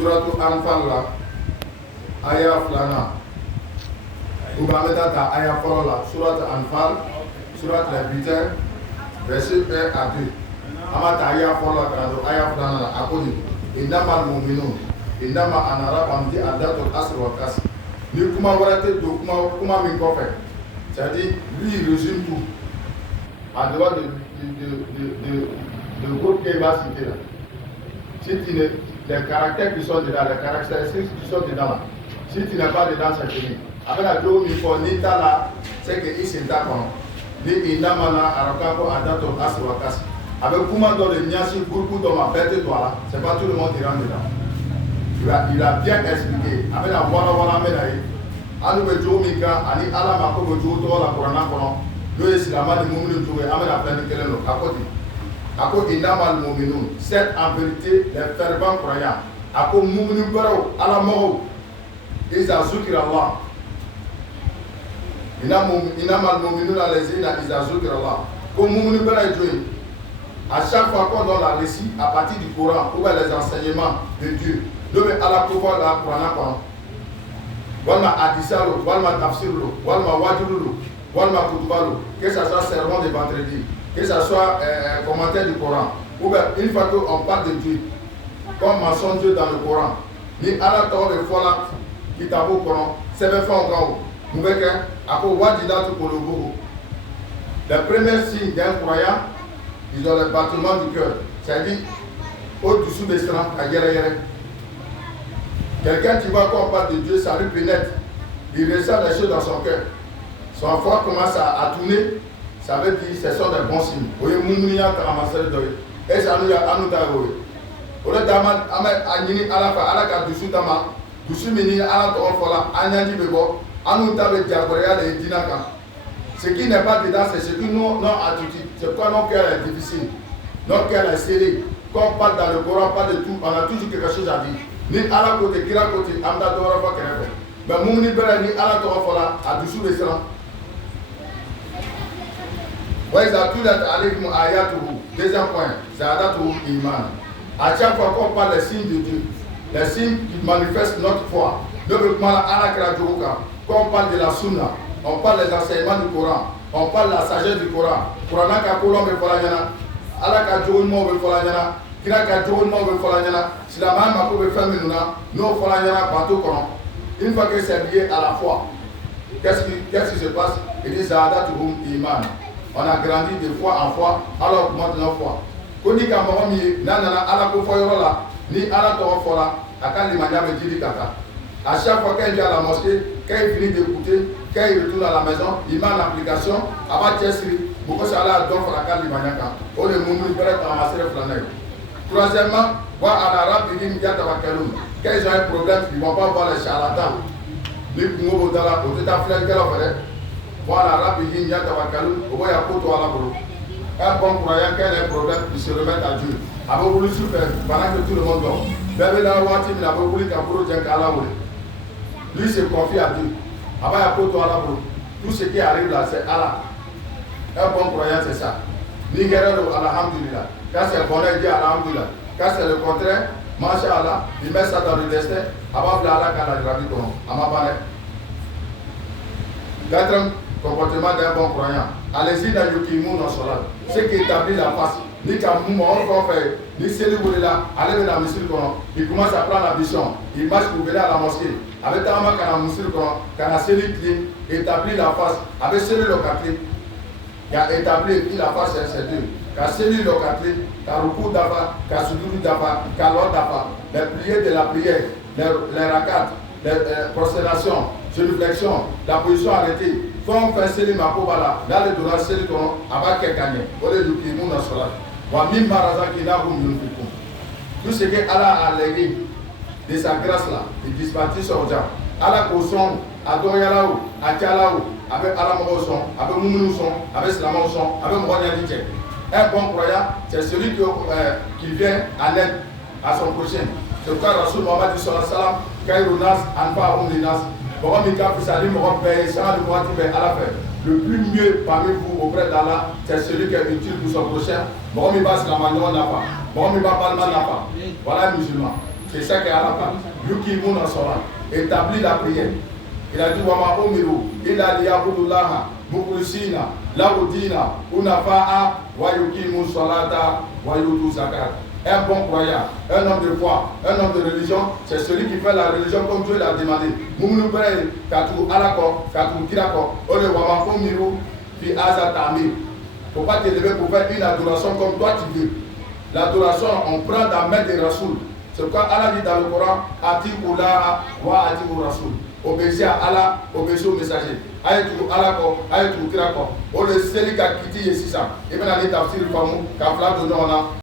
suratu Anfal la aya filana ou bien mettre ta aya fɔlɔ la suratu Anfal suratu les bulletins verset 1 à 2 an b'a ta aya fɔlɔ la ka na don aya filana la a ko de innamal mu'minun innama ana rabam di adatul asr wa kasr ni kuma wɛrɛ tɛ don kuma min kɔfɛ c'est-à-dire lui il résume tout en dehors de groupe qu'il va citer là. Si tu ne, les caractères qui sont dedans, les caractéristiques qui sont dedans là, si tu n'es pas dedans, c'est fini. Avec la joie, il faut ni ta là, c'est que il s'est d'accord. Ni inamana arakako adato aswakas. Avec comment dans le niasi groupe dans ma bête toi là, c'est pas tout le monde qui rentre dedans. Il a bien expliqué. Avec la voilà médaille. Anu be jour mika, ani ala mako be jour toi la corona kono. Nous islama de moumine jouer, avec la pleine de keleno à côté. À côté inamal mouminoun, c'est en vérité les fervents croyants. À côté moumine barao, ala moro. Ils azukir Allah. Inamal mouminoun alezina ils azukir Allah. Comme moumine barao jouer. À chaque fois qu'on donne la récit à partir du Coran ou les enseignements de Dieu, nous allons à la pouvoir la Coran. Walma hadisalo, walma tafsirlo, walma wajululo, walma kutubalo, que ce soit sermon de vendredi, que ce soit commentaire du Coran, ou bien une fois qu'on parle de Dieu, comme mentionne Dieu dans le Coran, ni ala taw de fola kitabu Coran, c'est bien fait en grand. Nous voyons qu'à quoi wajidatu kolobo. Le premier signe d'un croyant, ils ont le battement du cœur, c'est-à-dire au-dessous des strans, à yere. Quelqu'un qui voit qu'on parle de Dieu, ça lui pénètre. Il ressent les choses dans son cœur. Son foie commence à tourner. Ça veut dire que ce sont des bons signes. Vous voyez, Moumounia Karamasel Doye. Et ça nous a annoté. Au lieu d'avoir Anini Alafa, Alaka Dusu Tama, Dusu Mini Alatofola, Anyandi Bebo, Anoutabe Diaborea et Dinaka. Ce qui n'est pas dedans, c'est ce que nous non attitude. C'est quoi notre cœur est difficile. Notre cœur est scellé. Quand on parle dans le Coran, on parle de tout. On a toujours quelque chose à dire. Ni ala côté kira côté amda dora fa kéré mais mumni bela ni ala to fola a dessous de ça wa iza tulat alaykum ayatuhu deuxième point zadatu iman à chaque fois qu'on parle des signes de Dieu les signes qui manifestent notre foi ne veut pas ala kra joka quand on parle de la sunna on parle des enseignements du Coran on parle de la sagesse du Coran Coran ka ko be fola nyana ala ka jogo mo be fola nyana kira ka jogo mo be fola nyana silamɛ mako bɛ fɛn minnu na n'o fɔra ɲɛna bateau kɔnɔ une fois que c'est lié à la foi qu'est-ce qui se passe il dit zadatuhum iman on a grandi de foi en foi alors augmente notre foi ko ni ka mɔgɔ min ye n'a nana ala ko fɔ yɔrɔ la ni ala tɔgɔ fɔra a ka limaniya bɛ jiri ka taa à chaque fois qu'il vient à la mosquée quand il finit d'écouter quand il retourne à la maison il met en application a b'a cɛsiri mɔgɔ si ala dɔ fara a ka limaniya kan o de mumuni bɛrɛ tamasere filanan ye. Troisièmement, voir à l'arabe, ils disent quand ils ont un problème, ils ne vont pas voir les charlatans. Ni kungo dala, au détat flèche qu'elle a fait, voir à l'arabe, ils disent on va y avoir tout à la boulot. Un bon croyant, quand il a un problème, il se remet à Dieu. Avec voulu souffrir, pendant que tout le monde dort. Bébé dans la voiture, il a voulu qu'un boulot tient qu'à la boulot. Lui se confie à Dieu. Avant, il y a tout à la boulot. Tout ce qui arrive là, c'est Allah. Un bon croyant, c'est ça. Ni guerrero, alhamdulillah. Quand c'est le bonheur, il dit alhamdulillah. Quand c'est le contraire, Masha'Allah, il met ça dans le destin. Avant de la quand la vie tombe. Quatrième comportement d'un bon croyant. Allez-y dans le kimou dans son âme. Ce qui établit la face. Ni qu'à moment on fait, ni celui qui est là, allez dans la missile, il commence à prendre la vision. Il marche pour venir à la mosquée. Avec ta main, quand la missile, quand la cellule clé, établit la face. Avec celui locataire, il a établi la face, c'est deux. Quand celui locataire, quand Rukou d'Afa, quand Soudoudou d'Afa, quand l'ordre d'Afa, les prières de la prière, les rakats, les prosternations, génuflexions, la position arrêtée, font faire celui Makobala, là le donner celui qu'on a quelqu'un, au lieu de qui nous dans cela. Tout ce que Allah a légué de sa grâce là, il dispatche sur les gens. Allah au son, à Doyalao, à Tialao, avec Allah au son, avec Moumoulou son, avec Slama au son, avec Mwanyaditche. Un bon croyant, c'est celui qui vient en aide à son prochain. C'est pourquoi Rasoul Mohammed dit sallallahu alayhi wa sallam, Kairounas, Anfa, Omlinas, Mohamika, Fissalim, Mohammed, Sarah de Mohammed, Allah fait. Le plus mieux parmi vous auprès d'Allah, c'est celui qui est utile pour son prochain. Mohammed Bas Ramadan n'a pas. Mohammed Balman n'a pas. Voilà un musulman. C'est ça qu'Allah parle. Yukimun as-salat. Établit la prière. Il a dit Wama umiru illa liyabudullaha mukhlisina lahu dina unafa'a wa yuqimu salata wa yutu zakat. Un bon croyant, un homme de foi, un homme de religion, c'est celui qui fait la religion comme Dieu l'a demandé. Mounou Père, Katou Alako, Katou Kirako, Ole Wama umiru fi azatami. Il ne faut pas t'élever pour faire une adoration comme toi tu veux. L'adoration, on prend la main des Rasoul. C'est pourquoi Allah dit dans le Coran, Ati'ullah wa ati'ur Rasoul. Obéissez à Allah, obéissez au messager. Ayatou Allah ko, ayatou Kira ko. On le sait qu'à quitter ici ça. Et bien, on a dit tafsir le fameux, qu'à flamme de nom, on a